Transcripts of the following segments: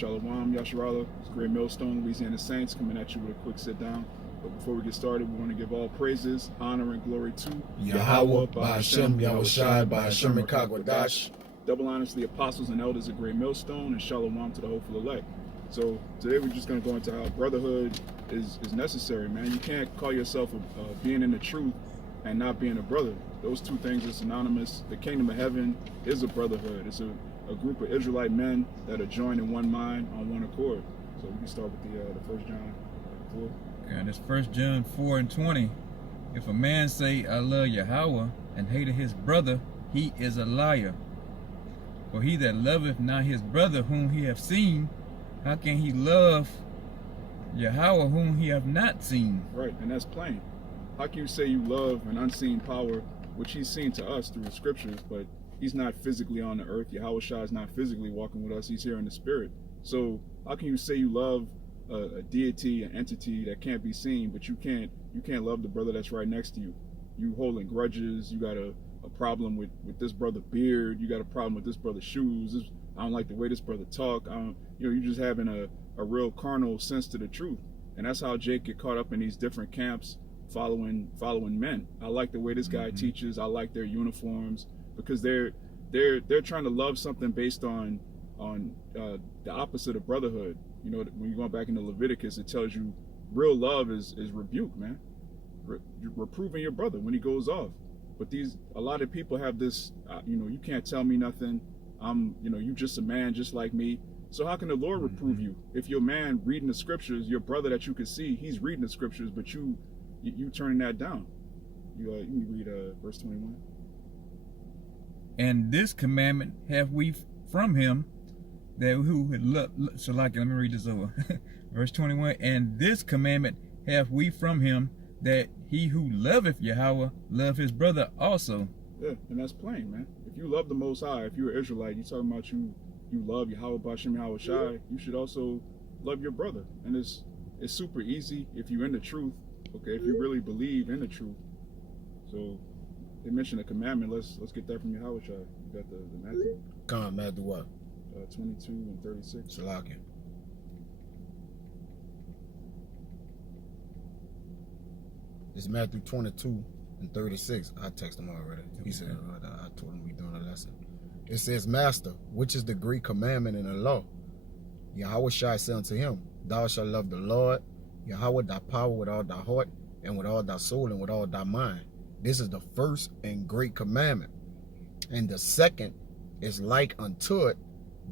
Shalawam, Yasharala, it's great Millstone, Louisiana Saints, coming at you with a quick sit down. But before we get started, we want to give all praises, honor, and glory to YAHAWAH, bahasham, Yahawashi, bahasham, Microchip. Double honors to the apostles and elders of great Millstone, and Shalawam to the hopeful elect. So today we're just going to go into how brotherhood is necessary, man. You can't call yourself being in the truth and not being a brother. Those two things are synonymous. The kingdom of heaven is a brotherhood. It's a group of Israelite men that are joined in one mind on one accord. So we can start with the 1 John 4. And it's 1 John 4:20. If a man say, I love Yahweh, and hated his brother, he is a liar. For he that loveth not his brother whom he hath seen, how can he love Yahweh whom he hath not seen? Right, and that's plain. How can you say you love an unseen power, which he's seen to us through the scriptures, but he's not physically on the earth? Yahawashi is not physically walking with us. He's here in the spirit. So how can you say you love a deity, an entity that can't be seen, but you can't love the brother that's right next to you? You holding grudges. You got a problem with this brother beard. You got a problem with this brother's shoes. I don't like the way this brother talk. You're just having a real carnal sense to the truth. And that's how Jake get caught up in these different camps following men. I like the way this guy teaches. I like their uniforms, because they're trying to love something based on the opposite of brotherhood. You know, when you're going back into Leviticus, it tells you real love is rebuke, man. Reproving your brother when he goes off. But a lot of people have this, you can't tell me nothing. You just a man just like me. So how can the Lord reprove you? If your man reading the scriptures, your brother that you can see, he's reading the scriptures, but you turning that down. You read verse 21. And this commandment have we from him, that who had loved, so like, let me read this over. Verse 21, and this commandment have we from him, that he who loveth Yahweh love his brother also. Yeah, and that's plain, man. If you love the Most High, if you're an Israelite, you talking about you love Yahweh, bahasham, Yahawashi, you should also love your brother. And it's super easy if you're in the truth, okay, if you really believe in the truth. So they mentioned a commandment. Let's get that from Yahawashi. You got the Matthew? Come on, Matthew what? 22 and 36. Shalawam. It's Matthew 22 and 36. I texted him already. He said, I told him we doing a lesson. It says, Master, which is the great commandment in the law? Yahawashi said unto him, Thou shalt love the Lord, Yahweh thy power with all thy heart, and with all thy soul, and with all thy mind. This is the first and great commandment. And the second is like unto it,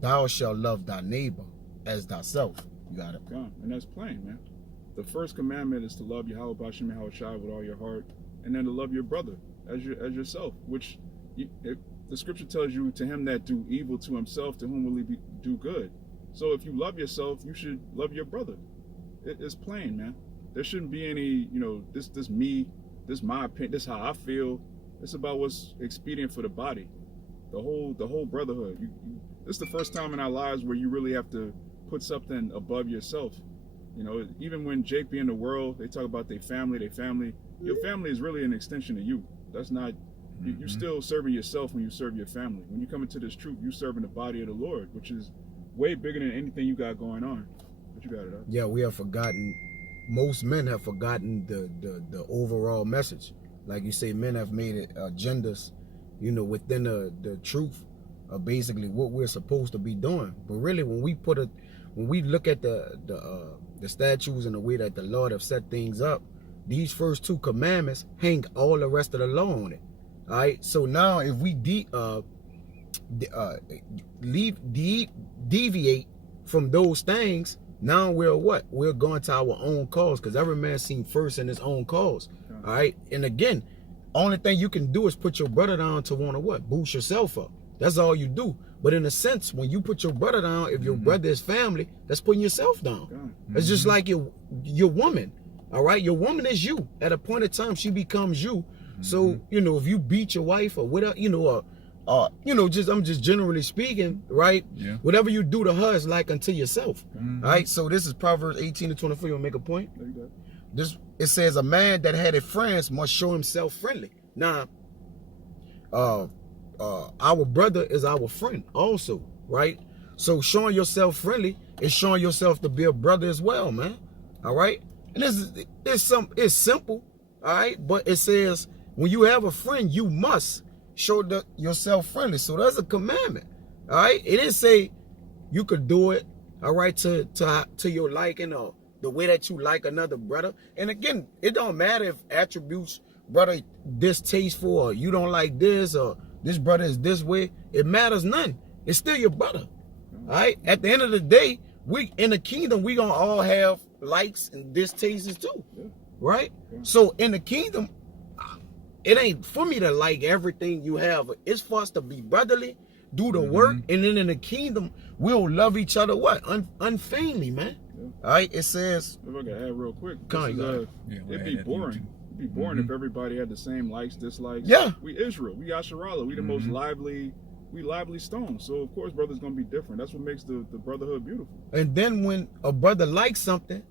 Thou shalt love thy neighbor as thyself. You got it. God, and that's plain, man. The first commandment is to love Yahweh, bahasham, Yahawashi with all your heart, and then to love your brother as yourself. Which the scripture tells you, to him that do evil to himself, to whom will he do good. So if you love yourself, you should love your brother. It's plain, man. There shouldn't be any, this me, this my opinion, this how I feel. It's about what's expedient for the body. The whole brotherhood. This is the first time in our lives where you really have to put something above yourself. Even when Jake be in the world, they talk about their family. Your family is really an extension of you. That's not, you're still serving yourself when you serve your family. When you come into this truth, you're serving the body of the Lord, which is way bigger than anything you got going on. But you got it up. Yeah, we have forgotten, most men have forgotten the overall message. Like you say, men have made it agendas, within the truth of basically what we're supposed to be doing. But really, when we look at the statutes and the way that the Lord have set things up, these first two commandments hang all the rest of the law on it. All right. So now, if we deviate from those things, now we're what? We're going to our own cause, because every man seen first in his own cause. All right. And again, only thing you can do is put your brother down to want to what? Boost yourself up. That's all you do. But in a sense, when you put your brother down, if your brother is family, that's putting yourself down. It's just like your woman. All right. Your woman is you. At a point in time, she becomes you. So, if you beat your wife or whatever, I'm just generally speaking, right? Yeah. Whatever you do to her is like unto yourself. All right. So this is Proverbs 18:24. You want to make a point? There you go. It says a man that had friends must show himself friendly. Now, our brother is our friend also, right? So showing yourself friendly it's showing yourself to be a brother as well, man. All right? And it's simple, all right? But it says, when you have a friend, you must show yourself friendly. So that's a commandment, all right? It didn't say you could do it, all right, to your liking or the way that you like another brother. And again, it don't matter if attributes, brother, distasteful, or you don't like this, or this brother is this way. It matters none. It's still your brother, all right? At the end of the day, we in the kingdom, we gonna all have likes and distastes too, right? So in the kingdom, it ain't for me to like everything you have. It's for us to be brotherly, do the work, and then in the kingdom, we'll love each other what? Unfeignedly, man. All right, it says, if I can add real quick, it'd be boring. It'd be boring if everybody had the same likes, dislikes. Yeah. We Israel, we Yasharala, we the most lively stones. So of course brother's gonna be different. That's what makes the brotherhood beautiful. and then when a brother likes something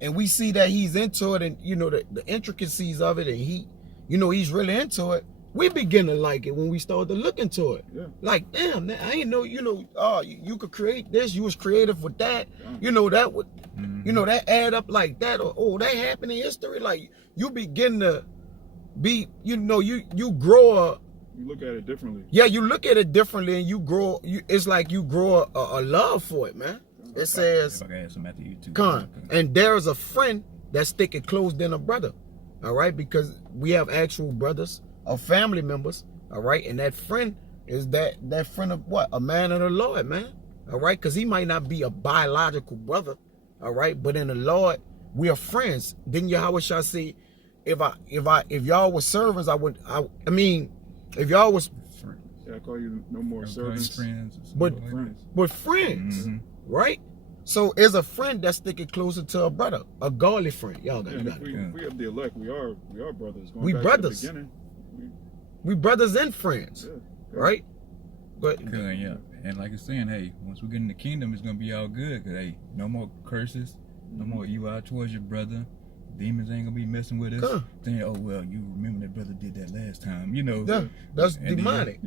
and we see that he's into it, and you know the intricacies of it, and he's really into it, we begin to like it when we start to look into it. Yeah. Like, damn, man, I ain't know, you could create this, you was creative with that. Yeah. That would, that add up like that, or that happened in history. Like, you begin to be, you grow You look at it differently. Yeah, you look at it differently, and you grow. It's like you grow a love for it, man. It says, if I can add some after you too. and there is a friend that's sticking close than a brother, all right? Because we have actual brothers or family members, all right? And that friend is that friend of what? A man of the Lord, man, all right? Because he might not be a biological brother, all right? But in the Lord, we are friends. Then Yahawashi say, if y'all were servants, if y'all was, I call you no more servants, friends, but friends, right? So is a friend that's sticking closer to a brother, a godly friend. Y'all got if we have the elect, we are brothers. Going we back brothers. To the beginning, we brothers and friends, right? But yeah. And like it's saying, hey, once we get in the kingdom, it's gonna be all good. Cause hey, no more curses, no more evil towards your brother. Demons ain't gonna be messing with us. Saying, oh well, you remember that brother did that last time, Yeah, that's demonic.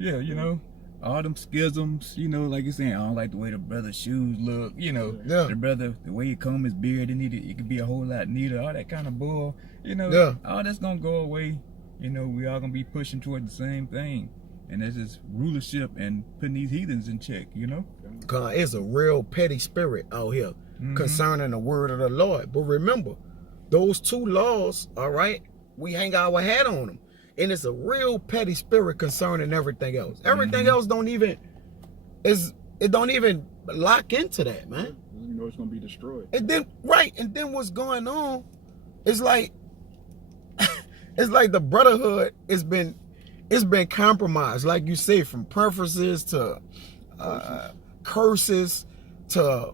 All them schisms, like you're saying, I don't like the way the brother's shoes look, the brother, the way he comb his beard, it could be a whole lot neater, all that kind of bull, all that's gonna go away. We all gonna be pushing toward the same thing. And that's just rulership and putting these heathens in check, God, it's a real petty spirit out here concerning the word of the Lord. But remember, those two laws, all right, we hang our hat on them. And it's a real petty spirit concerning everything else. Everything else don't even lock into that, man. It's gonna be destroyed. And then what's going on is like it's like the brotherhood it's been compromised, like you say, from preferences to curses to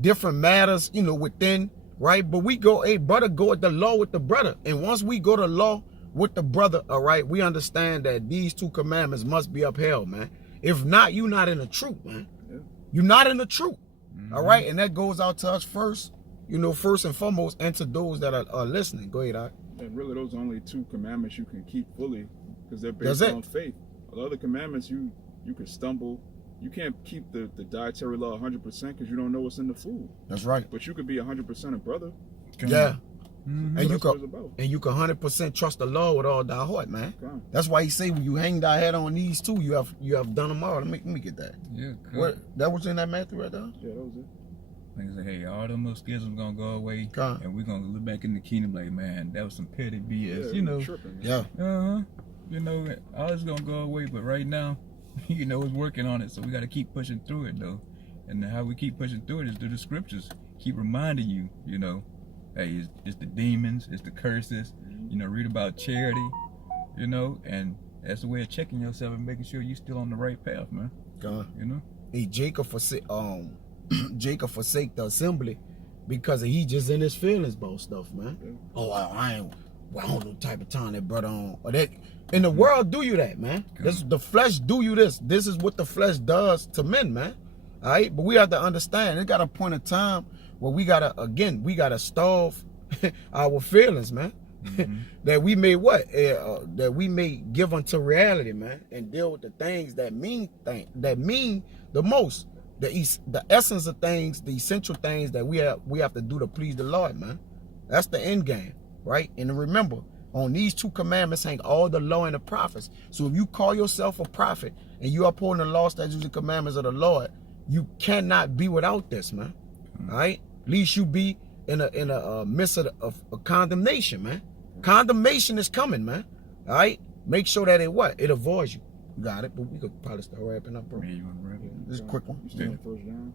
different matters, within, right? But we go, hey, brother, go at the law with the brother. And once we go to law with the brother, all right, we understand that these two commandments must be upheld, man. If not, you're not in the truth, man. You're not in the truth, all right? And that goes out to us first, first and foremost, and to those that are listening. Go ahead, all right? And really, those are only two commandments you can keep fully, because they're based on faith. The other commandments, you could stumble. You can't keep the dietary law 100% because you don't know what's in the food. That's right. But you could be 100% a brother. Yeah. And you can 100% trust the law with all thy heart, man. That's why he say when you hang thy head on these two, you have done them all. Let me get that. Yeah. Cool. What that was in that Matthew right there? Yeah, that was it. Like I say, hey, all them little schisms gonna go away, and we're gonna look back in the kingdom like, man, that was some petty BS, Tripping, all this gonna go away. But right now, it's working on it, so we gotta keep pushing through it though. And how we keep pushing through it is through the scriptures. Keep reminding you, hey, it's the demons, it's the curses, read about charity, and that's the way of checking yourself and making sure you're still on the right path, man. Hey, Jacob forsake the assembly because he just in his feelings about stuff, man. Oh, I don't know type of time that brother on. Or that in the world do you that, man. The flesh do you this. This is what the flesh does to men, man. All right, but we have to understand. It got a point of time where we gotta starve our feelings, man. That we may that we may give unto reality, man, and deal with the things that mean the most. the essence of things, the essential things that we have to do to please the Lord, man. That's the end game, right? And remember, on these 2 commandments hang all the law and the prophets. So if you call yourself a prophet and you uphold the law, statutes, and commandments of the Lord, you cannot be without this, man. All right? Least you be in a midst of condemnation, man. Condemnation is coming, man. All right? Make sure that it avoids you. You got it, but we could probably start wrapping up, bro. Yeah, you want to wrap it? This is a quick one. You still in 1 John?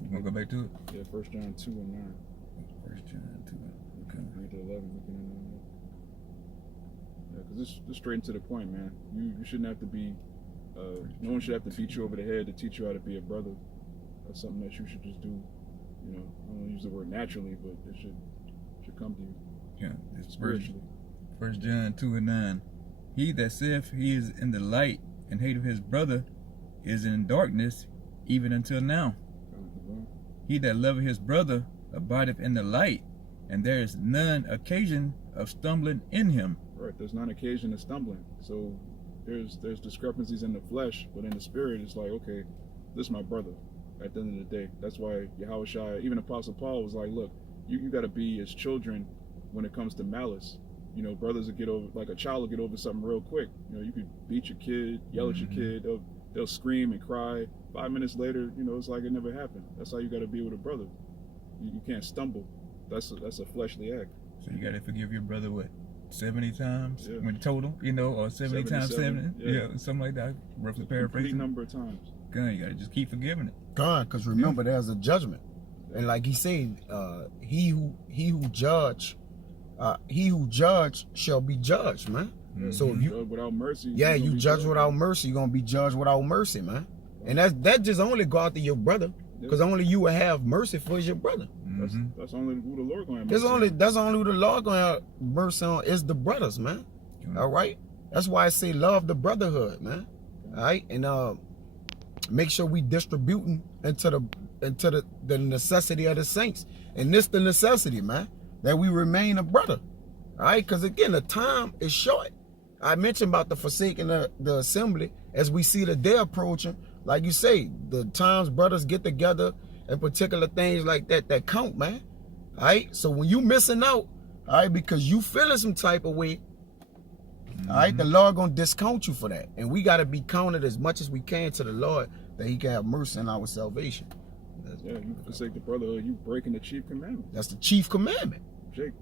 You want to go back to it? Yeah, 1 John 2 and 9. 1 John 2. Okay. Read the 11. Yeah, because this straight into the point, man. You shouldn't have to be. No one should have to beat you over the head to teach you how to be a brother. That's something that you should just do. You know, I don't use the word naturally, but it should come to you. Yeah, it's Spiritually. 1 John 2 and 9. He that saith he is in the light and hateth his brother is in darkness even until now. He that loveth his brother abideth in the light, and there is none occasion of stumbling in him. Right, there's none occasion of stumbling. So there's discrepancies in the flesh, but in the spirit, it's like, okay, this is my brother. At the end of the day, that's why Yahawashi, even Apostle Paul was like, look, you got to be as children when it comes to malice. You know, brothers will get over, like a child will get over something real quick. You know, you could beat your kid, yell at your kid, they'll scream and cry. 5 minutes later, you know, it's like it never happened. That's how you got to be with a brother. You can't stumble. That's a fleshly act. So you got to forgive your brother, what, 70 times? Yeah. When total, you know, or 70 times 70? Yeah. Something like that. Roughly Complete paraphrasing. number of times. God, you got to just keep forgiving it. God, because remember, there's a judgment. And like he said, he who judge shall be judged, man. Mm-hmm. So if you judge without mercy, you judge without mercy, you're gonna be judged without mercy, man. And that just only go out to your brother, because only you will have mercy for your brother. That's only who the Lord gonna have mercy. That's only who the Lord gonna have mercy on is the brothers, man. All right, that's why I say love the brotherhood, man. All right, and make sure we distributing into the necessity of the saints, and this the necessity, man, that we remain a brother. All right, because again, the time is short. I mentioned about the forsaking the assembly as we see the day approaching. Like you say, the times brothers get together and particular things like that count, man. All right, so when you missing out, all right, because you feeling some type of way, all right, the Lord gonna discount you for that, and we gotta be counted as much as we can to the Lord that He can have mercy in our salvation. Yeah, you forsake the brotherhood, you breaking the chief commandment. That's the chief commandment.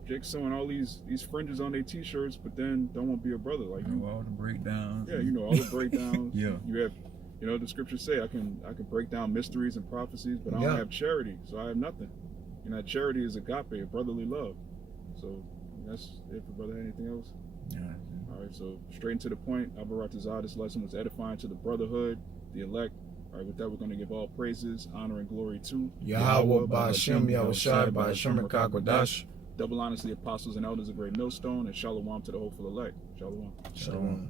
Jake's sewing all these fringes on their t-shirts, but then don't want to be a brother. Like you know, all the breakdowns. Yeah, you know all the breakdowns. Yeah. You have, you know, the scriptures say I can break down mysteries and prophecies, but I don't have charity, so I have nothing. You know, charity is agape, a brotherly love. So that's it for brother. Anything else? Yeah. All right, so straight into the point. Abaratazah, this lesson was edifying to the brotherhood, the elect. All right, with that, we're going to give all praises, honor, and glory to Yahawah, bahasham, Yahawashi, bahasham, Microchip. Double honors to the apostles and elders of Great Millstone, and Shalawam to the hopeful elect. Shalawam. Shalawam.